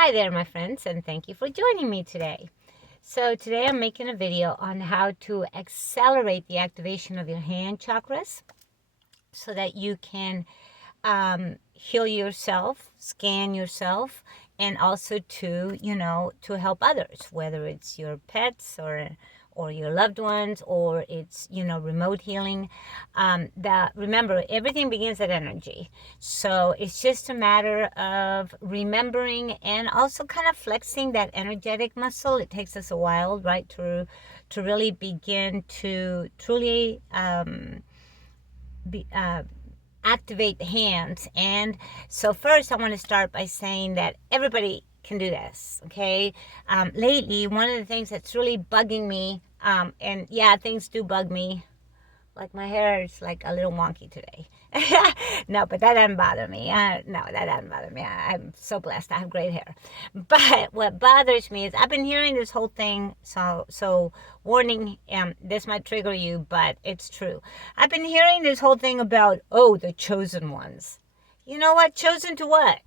Hi there, my friends, and thank you for joining me today. So today I'm making a video on how to accelerate the activation of your hand chakras so that you can heal yourself, scan yourself, and also to help others, whether it's your pets or your loved ones, or it's remote healing. That remember, everything begins at energy, so it's just a matter of remembering and also kind of flexing that energetic muscle. It takes us a while, right, to really begin to truly activate the hands. And so first I want to start by saying that everybody can do this, okay? Lately, one of the things that's really bugging me, and yeah, things do bug me, like my hair is like a little wonky today. No, but that doesn't bother me. No, that doesn't bother me. I'm so blessed. I have great hair. But what bothers me is I've been hearing this whole thing. So warning, this might trigger you, but it's true. I've been hearing this whole thing about, oh, the chosen ones. You know what? Chosen to what?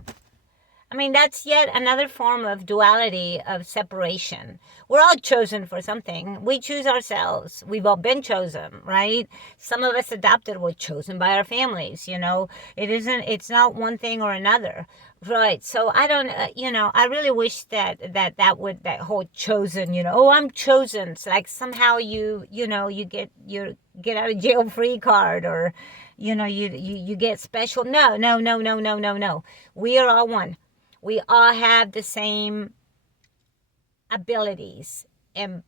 I mean, that's yet another form of duality, of separation. We're all chosen for something. We choose ourselves. We've all been chosen, right? Some of us adopted were chosen by our families, it's not one thing or another, right? So I don't, I really wish that whole chosen, oh, I'm chosen. It's like somehow you get your get out of jail free card, or, you get special. No, no, no, no, no, no, no. We are all one. We all have the same abilities and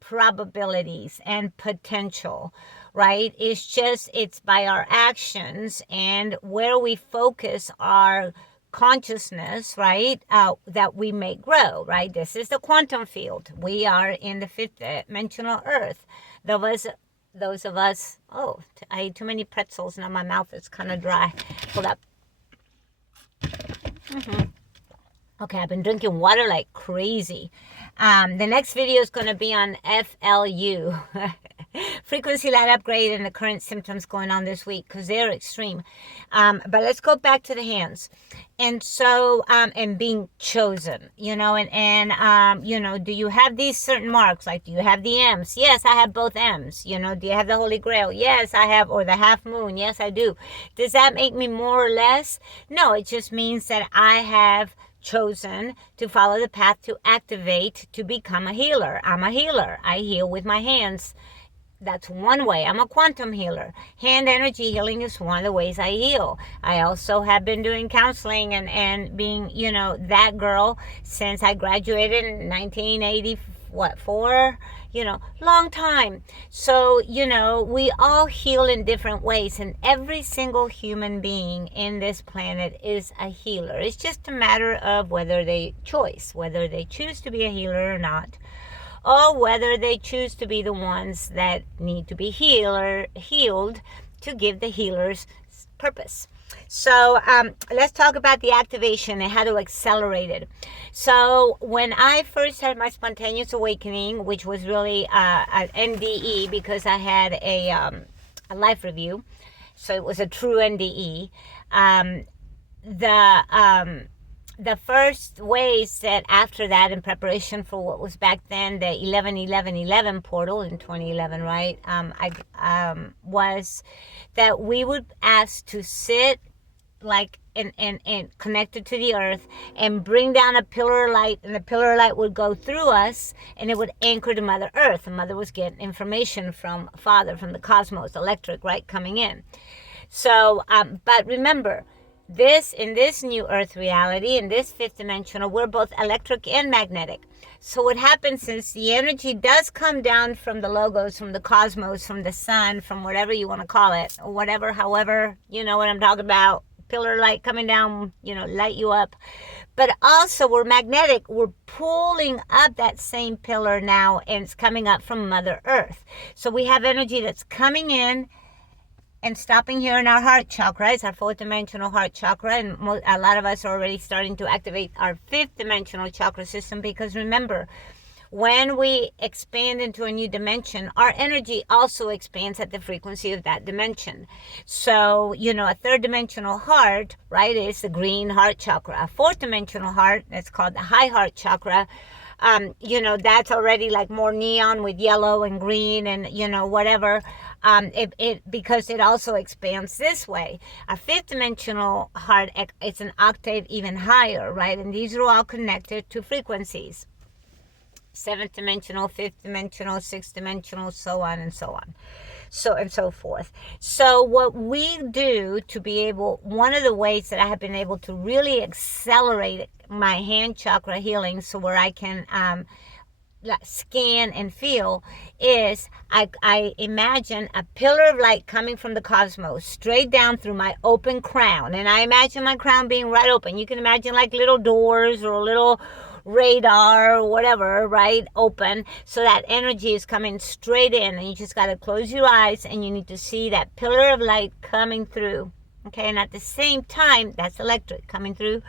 probabilities and potential, right? It's by our actions and where we focus our consciousness, right, that we may grow, right? This is the quantum field. We are in the fifth dimensional earth. Those of us, oh, I ate too many pretzels. Now my mouth is kind of dry. Hold up. Okay, I've been drinking water like crazy. The next video is going to be on FLU, frequency light upgrade, and the current symptoms going on this week because they're extreme. But let's go back to the hands. And so, and being chosen, do you have these certain marks? Like, do you have the M's? Yes, I have both M's. Do you have the Holy Grail? Yes, I have. Or the half moon? Yes, I do. Does that make me more or less? No, it just means that I have chosen to follow the path to activate, to become a healer. I'm a healer. I heal with my hands. That's one way. I'm a quantum healer. Hand energy healing is one of the ways I heal. I also have been doing counseling and being, that girl since I graduated in 1984, long time. So, we all heal in different ways, and every single human being in this planet is a healer. It's just a matter of whether they choose to be a healer or not, or whether they choose to be the ones that need to be healed to give the healers purpose. So let's talk about the activation and how to accelerate it. So when I first had my spontaneous awakening, which was really an NDE, because I had a life review, so it was a true NDE. The first ways that after that, in preparation for what was back then the 11-11-11 portal in 2011, right? Was that we would ask to sit like and connected to the earth and bring down a pillar of light, and the pillar of light would go through us and it would anchor to Mother Earth. The mother was getting information from Father, from the cosmos, electric, right, coming in. So, but remember, in this new earth reality, in this fifth dimensional, we're both electric and magnetic. So what happens is the energy does come down from the logos, from the cosmos, from the sun, from whatever you want to call it, or whatever, however, you know what I'm talking about, pillar light coming down, light you up. But also we're magnetic. We're pulling up that same pillar now, and it's coming up from Mother Earth. So we have energy that's coming in and stopping here in our heart chakra. It's our fourth dimensional heart chakra, and a lot of us are already starting to activate our fifth dimensional chakra system, because remember, When we expand into a new dimension, our energy also expands at the frequency of that dimension. So, a third dimensional heart, right, is the green heart chakra. A fourth dimensional heart, that's called the high heart chakra. That's already like more neon with yellow and green and, whatever. Because it also expands this way. A fifth dimensional heart, it's an octave even higher, right? And these are all connected to frequencies. Seventh dimensional, fifth dimensional, sixth dimensional, so on and so on. So forth. So what we do to be able, one of the ways that I have been able to really accelerate my hand chakra healing, so where I can scan and feel, is I imagine a pillar of light coming from the cosmos straight down through my open crown. And I imagine my crown being right open. You can imagine like little doors or a little radar or whatever, right, open, so that energy is coming straight in, and you just got to close your eyes and you need to see that pillar of light coming through. Okay, and at the same time, that's electric coming through.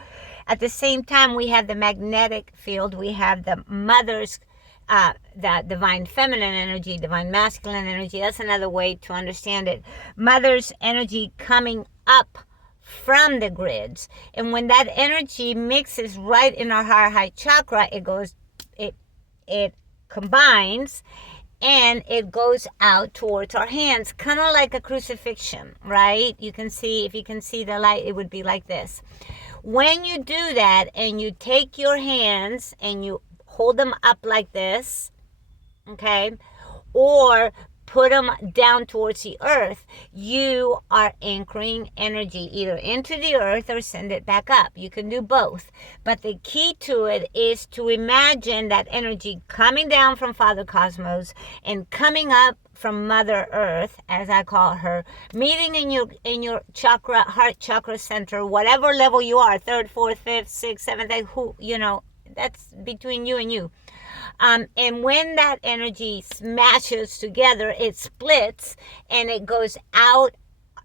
At the same time, we have the magnetic field. We have the mother's that divine feminine energy, divine masculine energy. That's another way to understand it. Mother's energy coming up from the grids, and when that energy mixes right in our heart chakra, it combines and it goes out towards our hands, kind of like a crucifixion, right? You can see, if you can see the light, it would be like this. When you do that and you take your hands and you hold them up like this, okay, or put them down towards the earth, you are anchoring energy either into the earth or send it back up. You can do both. But the key to it is to imagine that energy coming down from Father Cosmos and coming up from Mother Earth, as I call her, meeting in your chakra, heart chakra center, whatever level you are, third, fourth, fifth, sixth, seventh, that's between you and you. And when that energy smashes together, it splits and it goes out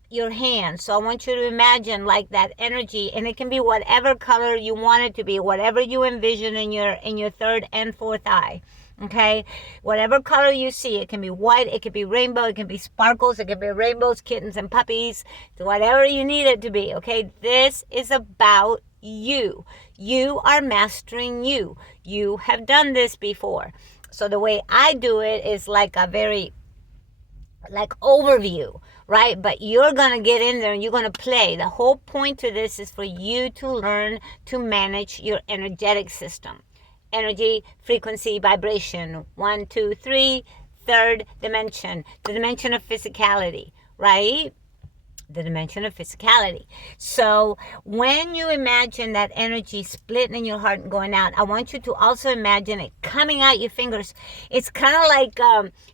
your hand. So I want you to imagine like that energy, and it can be whatever color you want it to be, whatever you envision in your third and fourth eye. Okay, whatever color you see, it can be white, it can be rainbow, it can be sparkles, it can be rainbows, kittens, and puppies, whatever you need it to be. Okay, this is about you. You are mastering you. You have done this before. So the way I do it is like a very overview, right? But you're going to get in there and you're going to play. The whole point to this is for you to learn to manage your energetic system. Energy, frequency, vibration. 1, 2, 3. Third dimension. The dimension of physicality, right? The dimension of physicality. So when you imagine that energy splitting in your heart and going out, I want you to also imagine it coming out your fingers. It's kind of like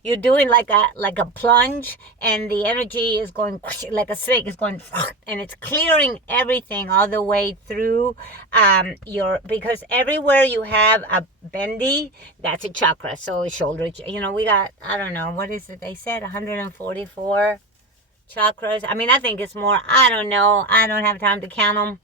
you're doing like a plunge, and the energy is going like a snake. It's going and it's clearing everything all the way through because everywhere you have a bendy, that's a chakra. So shoulder, we got, I don't know, what is it they said, 144 chakras. I mean, I think it's more. I don't know. I don't have time to count them.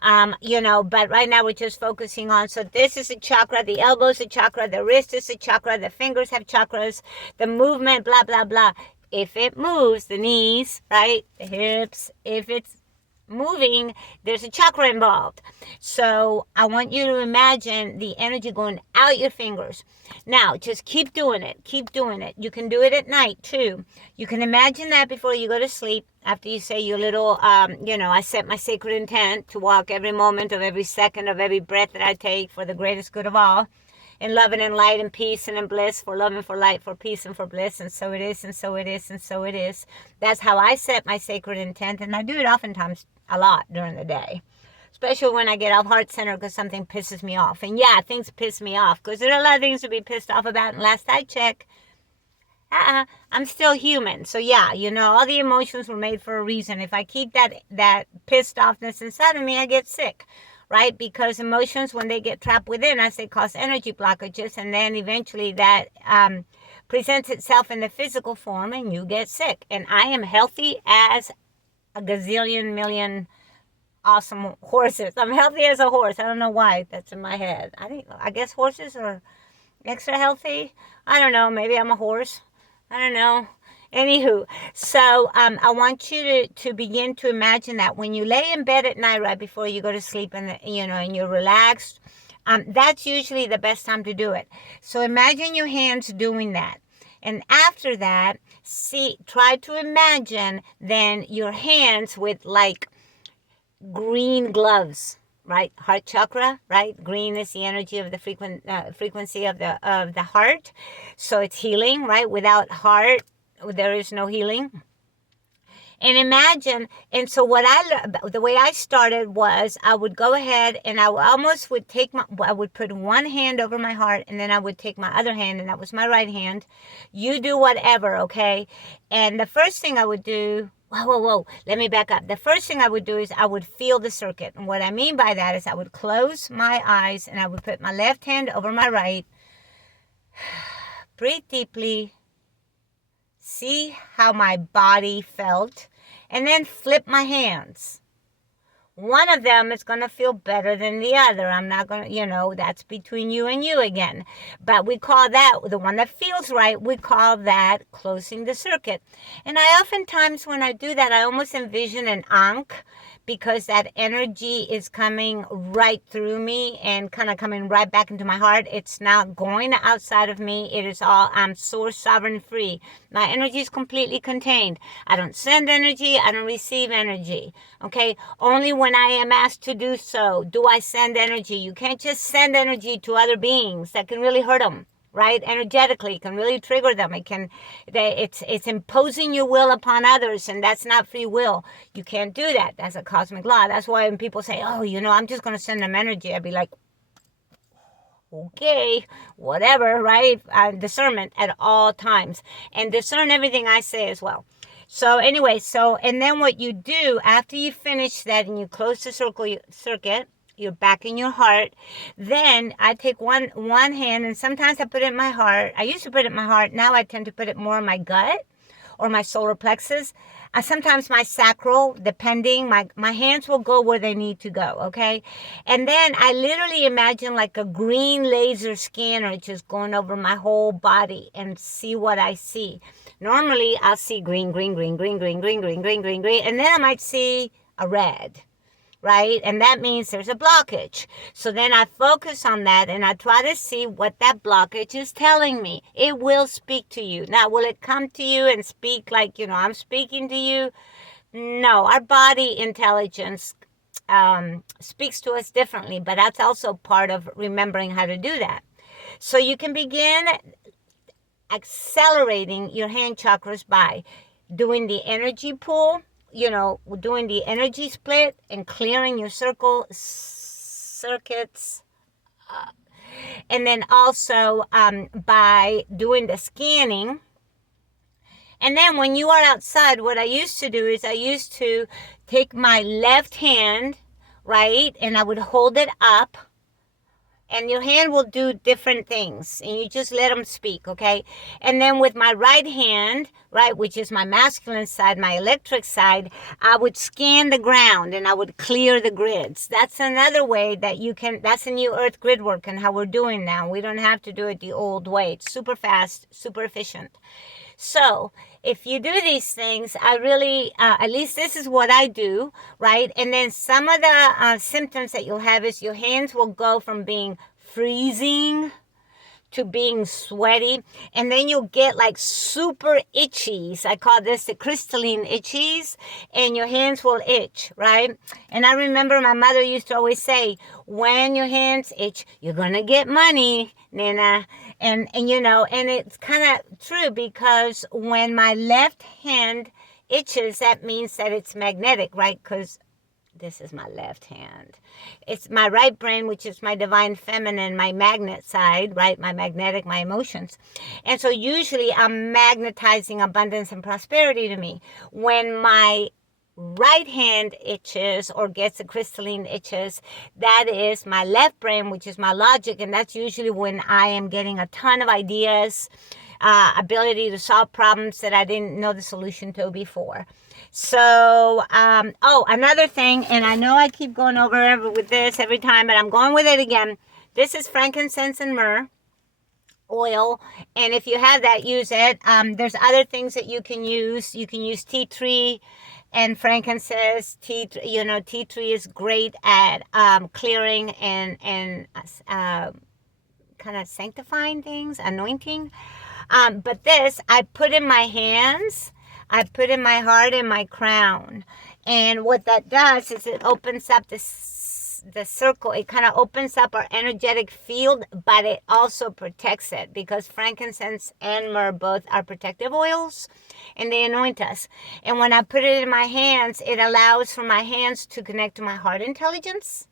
But right now we're just focusing on, so this is a chakra, the elbow is a chakra, the wrist is a chakra, the fingers have chakras, the movement, blah, blah, blah. If it moves, the knees, right, the hips, if it's moving, there's a chakra involved. So I want you to imagine the energy going out your fingers. Now, just keep doing it. Keep doing it. You can do it at night, too. You can imagine that before you go to sleep, after you say your little, I set my sacred intent to walk every moment of every second of every breath that I take for the greatest good of all, in love and in light and peace and in bliss, for love and for light, for peace and for bliss, and so it is, and so it is, and so it is. That's how I set my sacred intent, and I do it oftentimes a lot during the day, especially when I get off heart center because something pisses me off. And yeah, things piss me off because there are a lot of things to be pissed off about, and last I checked, I'm still human. So yeah, all the emotions were made for a reason. If I keep that pissed offness inside of me, I get sick. Right? Because emotions, when they get trapped within us, they cause energy blockages, and then eventually that presents itself in the physical form, and you get sick. And I am healthy as a gazillion million awesome horses. I'm healthy as a horse. I don't know why that's in my head. I guess horses are Extra healthy? I don't know. Maybe I'm a horse. I don't know. Anywho, so I want you to begin to imagine that when you lay in bed at night right before you go to sleep, and and you're relaxed, that's usually the best time to do it. So imagine your hands doing that. And after that, try to imagine then your hands with like green gloves, right? Heart chakra, right? Green is the energy of the frequency of the heart, so it's healing, right? Without heart, there is no healing. And imagine, and so the way I started was I would go ahead and I would put one hand over my heart, and then I would take my other hand, and that was my right hand. You do whatever, okay? And the first thing I would do, whoa, let me back up. The first thing I would do is I would feel the circuit. And what I mean by that is I would close my eyes and I would put my left hand over my right. Breathe deeply. See how my body felt, and then flip my hands. One of them is going to feel better than the other. I'm not going to, that's between you and you again. But we call that, the one that feels right, we call that closing the circuit. And I oftentimes, when I do that, I almost envision an ankh, because that energy is coming right through me and kind of coming right back into my heart. It's not going outside of me. It is all, I'm source, sovereign, free. My energy is completely contained. I don't send energy. I don't receive energy. Okay? Only when I am asked to do so do I send energy. You can't just send energy to other beings. That can really hurt them. Right? Energetically, it can really trigger them. It's imposing your will upon others, and that's not free will. You can't do that. That's a cosmic law. That's why when people say, oh, I'm just going to send them energy, I'd be like, okay, whatever, right? Discernment at all times, and discern everything I say as well. So anyway, and then what you do after you finish that and you close the circuit, you're back in your heart. Then I take one hand, and sometimes I put it in my heart. I used to put it in my heart. Now I tend to put it more in my gut or my solar plexus. Sometimes my sacral, depending. My hands will go where they need to go, okay? And then I literally imagine like a green laser scanner just going over my whole body and see what I see. Normally, I'll see green, green, green, green, green, green, green, green, green, green, and then I might see a red. Right? And that means there's a blockage. So then I focus on that and I try to see what that blockage is telling me. It will speak to you. Now, will it come to you and speak like, I'm speaking to you? No, our body intelligence speaks to us differently, but that's also part of remembering how to do that. So you can begin accelerating your hand chakras by doing the energy pool, doing the energy split and clearing your circuits. And then also by doing the scanning. And then when you are outside, what I used to do is I used to take my left hand, right, and I would hold it up. And your hand will do different things, and you just let them speak, okay? And then with my right hand, right, which is my masculine side, my electric side, I would scan the ground and I would clear the grids. That's another way that that's a new earth grid work and how we're doing now. We don't have to do it the old way. It's super fast, super efficient. So if you do these things, I really, at least this is what I do, right? And then some of the symptoms that you'll have is your hands will go from being freezing to being sweaty, and then you'll get like super itchies. I call this the crystalline itchies, and your hands will itch, right? And I remember my mother used to always say, when your hands itch, you're gonna get money, Nina. And it's kind of true, because when my left hand itches, that means that it's magnetic, right? Because this is my left hand. It's my right brain, which is my divine feminine, my magnet side, right? My magnetic, my emotions. And so usually I'm magnetizing abundance and prosperity to me. When my right hand itches or gets the crystalline itches, that is my left brain, which is my logic. And that's usually when I am getting a ton of ideas, ability to solve problems that I didn't know the solution to before. So, another thing, and I know I keep going over with this every time, but I'm going with it again. This is frankincense and myrrh. oil, and if you have that, use it. There's other things that you can use. You can use tea tree and frankincense. Tea tree is great at clearing and kind of sanctifying things, anointing. But this, I put in my hands, I put in my heart and my crown. And what that does is it opens up the circle. It kind of opens up our energetic field, but it also protects it, because frankincense and myrrh both are protective oils, and they anoint us. And when I put it in my hands, it allows for my hands to connect to my heart intelligence.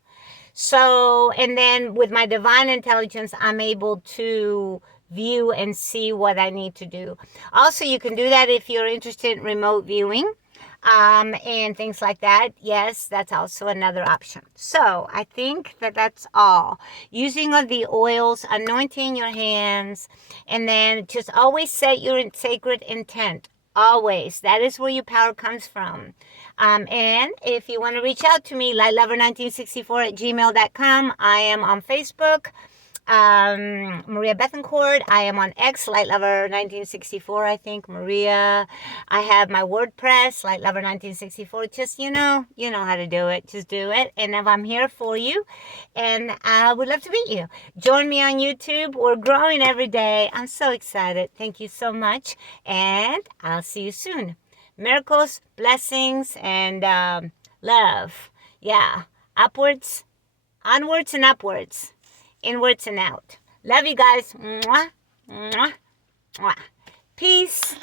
So, and then with my divine intelligence, I'm able to view and see what I need to do. Also, you can do that if you're interested in remote viewing and things like that. Yes, that's also another option. So I think that that's all. Using of the oils, anointing your hands, and then just always set your sacred intent. Always. That is where your power comes from. And if you want to reach out to me, lightlover1964@gmail.com. I am on Facebook, Maria Bethencourt. I am on X, lightlover1964, I think, Maria. I have my WordPress, lightlover1964. Just, you know how to do it. Just do it. And if I'm here for you, and I would love to meet you. Join me on YouTube. We're growing every day. I'm so excited. Thank you so much. And I'll see you soon. Miracles, blessings, and love. Yeah. Upwards, onwards, and upwards. Inwards and out. Love you guys. Mwah, mwah, mwah. Peace.